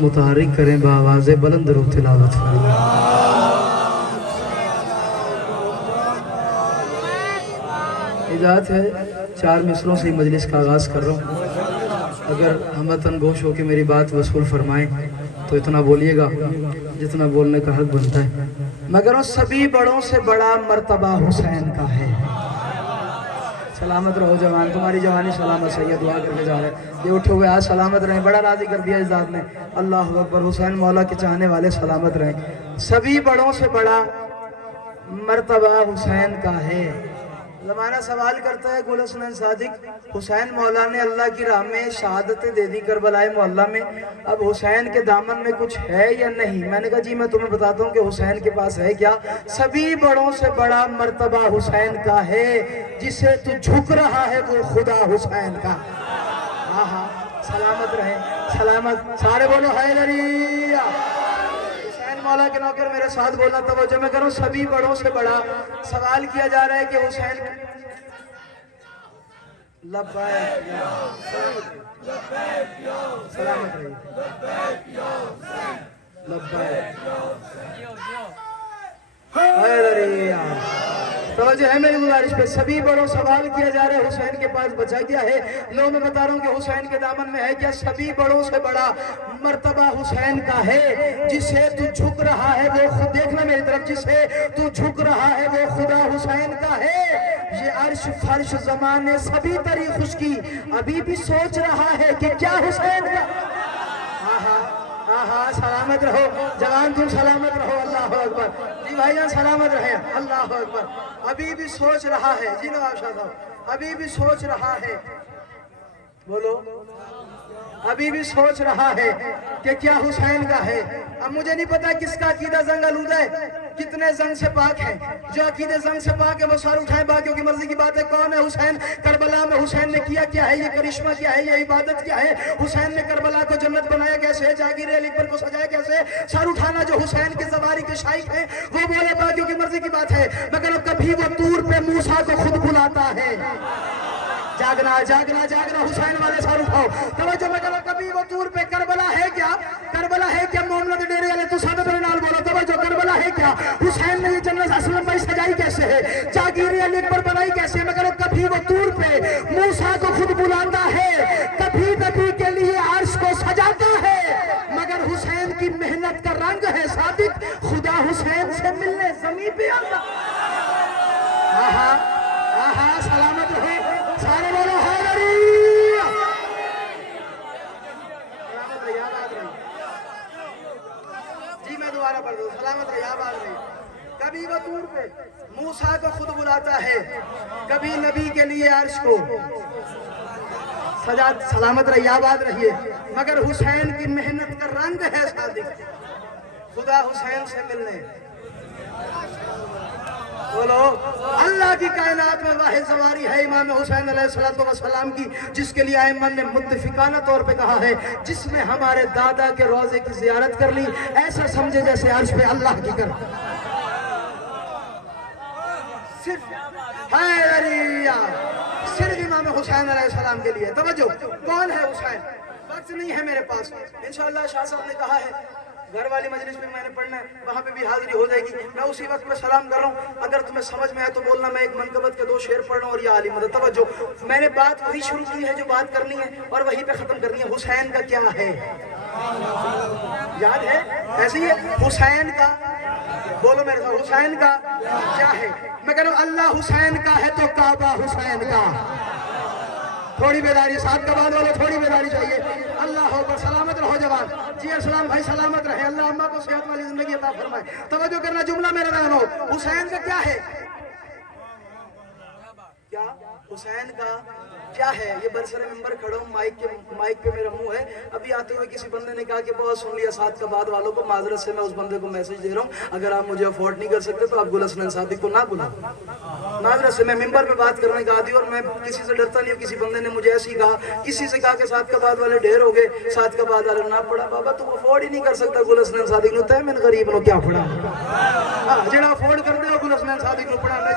متحرک کریں بآواز بلند رو تلاوت اجازت ہے 4 مصروں سے مجلس کا آغاز کر رہا ہوں. اگر ہمتن گوش ہو کے میری بات وصول فرمائیں تو اتنا بولیے گا جتنا بولنے کا حق بنتا ہے. مگر اس سبھی بڑوں سے بڑا مرتبہ حسین کا ہے. سلامت رہو جوان, تمہاری جوانی سلامت سے یہ دعا کر کے جا رہے ہیں. یہ اٹھو گے آج سلامت رہیں, بڑا راضی کر دیا اس ذات نے. اللہ اکبر. حسین مولا کے چاہنے والے سلامت رہیں. سبھی بڑوں سے بڑا مرتبہ حسین کا ہے. زمانہ سوال کرتا ہے گل حسنین صادق, حسین مولا نے اللہ کی راہ میں شہادتیں دے دی کربلائے معلیٰ میں, اب حسین کے دامن میں کچھ ہے یا نہیں؟ میں نے کہا جی میں تمہیں بتاتا ہوں کہ حسین کے پاس ہے کیا. سبھی بڑوں سے بڑا مرتبہ حسین کا ہے, جسے تو جھک رہا ہے وہ خدا حسین کا. ہاں سلامت رہیں, سلامت. سارے بولو حیدری. حسین مولا کے نوکر میرے ساتھ بولنا توجہ میں کرو. سبھی بڑوں سے بڑا سوال کیا جا رہا ہے کہ حسین لبیک یا سلامت رہی لبیک حیدری. توجہ ہے میری گزارش پہ. سبھی بڑوں سوال کیا جا رہا ہے حسین کے پاس بچا کیا ہے. لوگ میں بتا رہا ہوں کہ حسین کے دامن میں ہے کیا. سبھی بڑوں سے بڑا مرتبہ حسین کا ہے, جسے تو جھک رہا ہے وہ خود, دیکھنا میری طرف, جسے تو جھک رہا ہے وہ خدا حسین کا ہے. یہ عرش فرش زمانے سبھی تری خوش کی, ابھی بھی سوچ رہا ہے کہ کیا حسین کا. ہاں سلامت رہو جوان, تم سلامت رہو. اللہ اکبر. جی بھائی جان سلامت رہے. اللہ اکبر. ابھی بھی سوچ رہا ہے. جی نواب شاہ صاحب, ابھی بھی سوچ رہا ہے. بولو. ابھی بھی سوچ رہا ہے کہ کیا حسین کا ہے. اب مجھے نہیں پتا کس کا عقیدہ زنگ آلودہ ہے, کتنے زنگ سے پاک ہیں. جو عقیدے زنگ سے پاک ہے وہ سار اٹھائیں, باقیوں کی مرضی کی بات ہے. کون ہے حسین؟ کربلا میں حسین نے کیا کیا ہے, یہ کرشمہ کیا ہے, یہ عبادت کیا ہے. حسین نے کربلا کو جنت بنایا کیسے, جاگیر علی پر کو سجایا کیسے. سار اٹھانا جو حسین کے زواری کے شائق ہیں وہ بولے, باقیوں کی مرضی کی بات ہے. مگر کبھی وہ طور پہ موسیٰ کو خود بلاتا ہے. جاگنا جاگنا جاگنا حسین والے سار اٹھاؤ. توجہ میں کرو, کبھی وہ طور پہ کربلا ہے کیا, کربلا ہے کیا. محمد ڈیرے والے تو سادہ میرے نال بولو. توجہ, کربلا ہے کیا. حسین نے یہ جنت اسلم بھائی سجائی کیسے ہے, جاگیر علی پر بنائی کیسے. مگر کبھی وہ طور پہ موسیٰ کو خود بلاتا ہے, کبھی نبی کے لیے عرش کو سجاتا ہے. مگر حسین کی محنت کا رنگ ہے صادق, خدا حسین سے ملنے زمین پہ آتا. سلامت رہو. سارے بولو حیدری. سلامت رہی, آباد رہی. جی میں دوبارہ پڑھ دوں. سلامت رہی, آباد رہی. کبھی وہ طور پہ موسیٰ کو خود بلاتا ہے, کبھی نبی کے لیے عرش کو سجا. سلامت رہی, آباد رہیے. مگر حسین کی محنت کا رنگ ہے صادق, خدا حسین سے ملنے. بولو. اللہ کی کائنات میں واحد سواری ہے امام حسین علیہ السلام کی, جس کے لیے ائمہ نے متفقانہ طور پہ کہا ہے, جس نے ہمارے دادا کے روضے کی زیارت کر لی, ایسا سمجھے جیسے عرش پہ اللہ کی کر. صرف حیدریہ, صرف امام حسین علیہ السلام کے لیے. توجہ, کون ہے حسین؟ وقت نہیں ہے میرے پاس. انشاءاللہ شاہ صاحب نے کہا ہے گھر والی مجلس میں نے پڑھنا ہے, وہاں پہ بھی حاضری ہو جائے گی. میں اسی وقت میں سلام کر رہا ہوں, اگر تمہیں سمجھ میں آئے تو بولنا. میں ایک منقبت کے 2 شعر پڑھ رہا ہوں اور یہ عالی مدد. توجہ, میں نے بات وہی شروع کی ہے جو بات کرنی ہے اور وہی پہ ختم کرنی ہے. حسین کا کیا ہے یاد ہے؟ ایسے ہی ہے حسین کا. بولو میرے ساتھ, حسین کا کیا ہے. میں کہہ رہا ہوں اللہ حسین کا ہے تو کعبہ حسین کا. تھوڑی بیداری, ساتھ کا بعد والو تھوڑی بیداری چاہیے. اللہ اکبر. سلامت رہو جوان. جی اسلام بھائی سلامت رہے. اللہ اماں کو صحت والی زندگی عطا فرمائے. توجہ کرنا, جملہ میرا بیان ہو. حسین کا کیا ہے, کیا حسین کا کیا ہے. یہ برسر ممبر کھڑا ہوں, مائک پہ میرا منہ ہے. ابھی آتے ہوئے کسی بندے نے کہا کہ بہت سن لیا ساتھ کا بعد والوں کو, معذرت سے میں اس بندے کو میسج دے رہا ہوں, اگر آپ مجھے افورڈ نہیں کر سکتے تو آپ گل حسنین صادق کو نہ بلاؤ. معذرت سے, میں ممبر پہ بات کرنے کا عادی اور میں کسی سے ڈرتا نہیں ہوں. کسی بندے نے مجھے ایسے ہی کہا, کسی سے کہا کہ ساتھ کا بعد والے ڈھیر ہو گئے, ساتھ کا بعد والے نہ پڑھا. بابا تو افورڈ ہی نہیں کر سکتا گل حسنین صادق نو, تے میں غریب نو کیا پڑھا. جڑا افورڈ کر دے گل حسنین صادق نو پڑھا.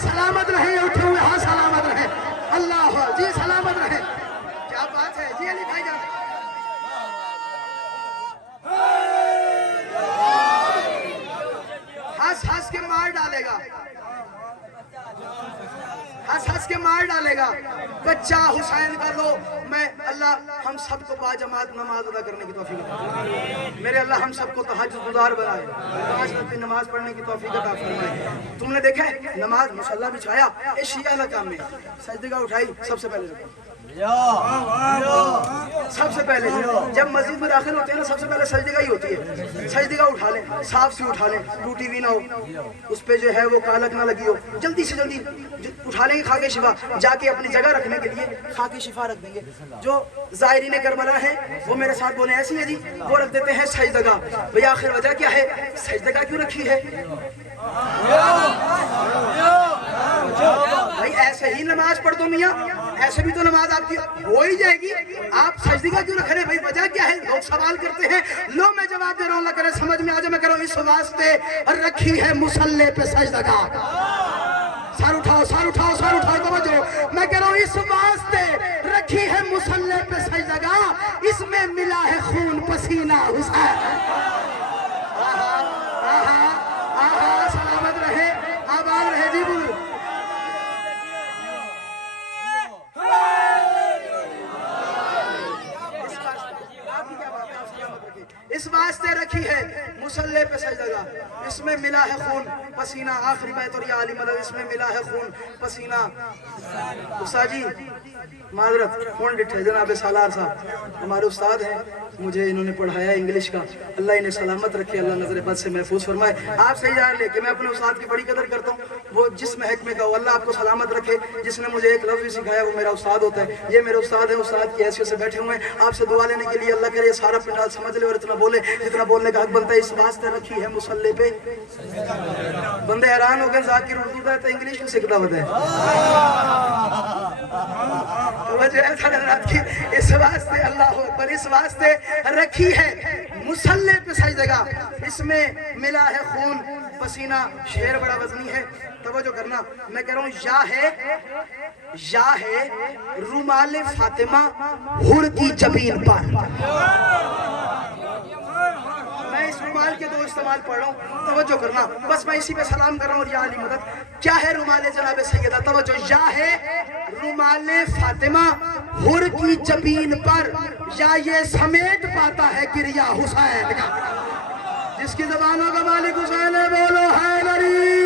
سلامت رہیں یہ اٹھے ہوئے ہاں سلامت رہیں اللہ جی سلامت رہیں کیا بات ہے جی علی بھائی جان ہنس کے مار ڈالے گا ہنس کے مار ڈالے گا بچہ حسین کا لو میں اللہ ہم سب کو باجماعت نماز ادا کرنے کی توفیق عطا فرمائے میرے اللہ ہم سب کو تہجد گزار بنائے 5 وقت کی نماز پڑھنے کی توفیق عطا فرمائے تم نے دیکھا ہے نماز مصلی بچھایا یہ شیعہ کا کام ہے سجدگاہ اٹھائی سب سے پہلے سب سے پہلے جب مسجد میں داخل ہوتے ہیں نا سب سے پہلے سجدگاہ ہی ہوتی ہے سجدگاہ اٹھا لیں صاف سی اٹھا لیں ٹوٹی بھی نہ ہو اس پہ جو ہے وہ کالک نہ لگی ہو جلدی سے جلدی اٹھا لیں گے خاک شفا جا کے اپنی جگہ رکھنے کے لیے خاک شفا رکھ دیں گے جو زائرین کربلا ہیں وہ میرے ساتھ بولے ایسی ہے جی وہ رکھ دیتے ہیں سجدگاہ بھئی آخر وجہ کیا ہے سجدگاہ کیوں رکھی ہے بھائی ایسے ہی نماز پڑھ دو میاں ایسے بھی تو نماز آپ کی ہو ہی جائے گی آپ سجدگاہ کیوں رکھ رہے ہیں بھائی وجہ کیا ہے لوگ سوال کرتے ہیں لو میں جواب دے رہا ہوں اللہ کرے سمجھ میں آجائے میں کہہ رہا ہوں اس واسطے رکھی ہے مصلی پہ سجدگاہ سار اٹھاؤ سار اٹھاؤ سار اٹھاؤ توجہ میں کہہ رہا ہوں اس واسطے رکھی ہے مصلی پہ سجدگاہ اس میں ملا ہے خون پسینہ حسین سلامت رہے آباد رہے جی بول اس واسطے رکھی ہے مصلی پہ سجدگاہ اس میں ملا ہے خون پسینہ آخری بیت اور یا علی مدد اس میں ملا ہے خون پسینہ استاد جی معذرت کون ڈٹھے جناب سالار صاحب ہمارے استاد ہیں مجھے انہوں نے پڑھایا انگلش کا اللہ انہیں سلامت رکھے اللہ نظر بد سے محفوظ فرمائے آپ سے جان لے کہ میں اپنے استاد کی بڑی قدر کرتا ہوں وہ جس محکمے کا اللہ آپ کو سلامت رکھے جس نے مجھے ایک لفظ بھی سکھایا وہ میرا استاد ہوتا ہے یہ میرے استاد ہیں استاد کی حیثیت سے بیٹھے ہوئے ہیں آپ سے دعا لینے کے لیے اللہ کرے سارا پنڈال سمجھ لے اور اتنا بولے جتنا بولنے کا حق بنتا ہے اس واسطے رکھی ہے مصلی پہ بندے حیران ہو گئے ذاکر اردو کا تو انگلش میں سیکھتا ہوتا ہے وجہ ایسا حضرات کی اس واسطے اللہ اکبر اس واسطے رکھی ہے مصلی پہ سجدگاہ اس میں ملا ہے خون پسینہ شعر بڑا وزنی ہے توجہ کرنا میں کہہ رہا ہوں یا ہے رومال فاطمہ حر کی جبین پر میں اس رومال کے دو استعمال پڑھ رہا ہوں توجہ کرنا بس میں اسی پہ سلام کر رہا ہوں اور یا علی مدد کیا ہے رومال جناب سیدہ توجہ یا ہے رومال فاطمہ حر کی جبین پر یا یہ سمیٹ پاتا ہے گریہ حسین کا جس کی زبانوں کا مالک حسین ہے بولو حیدری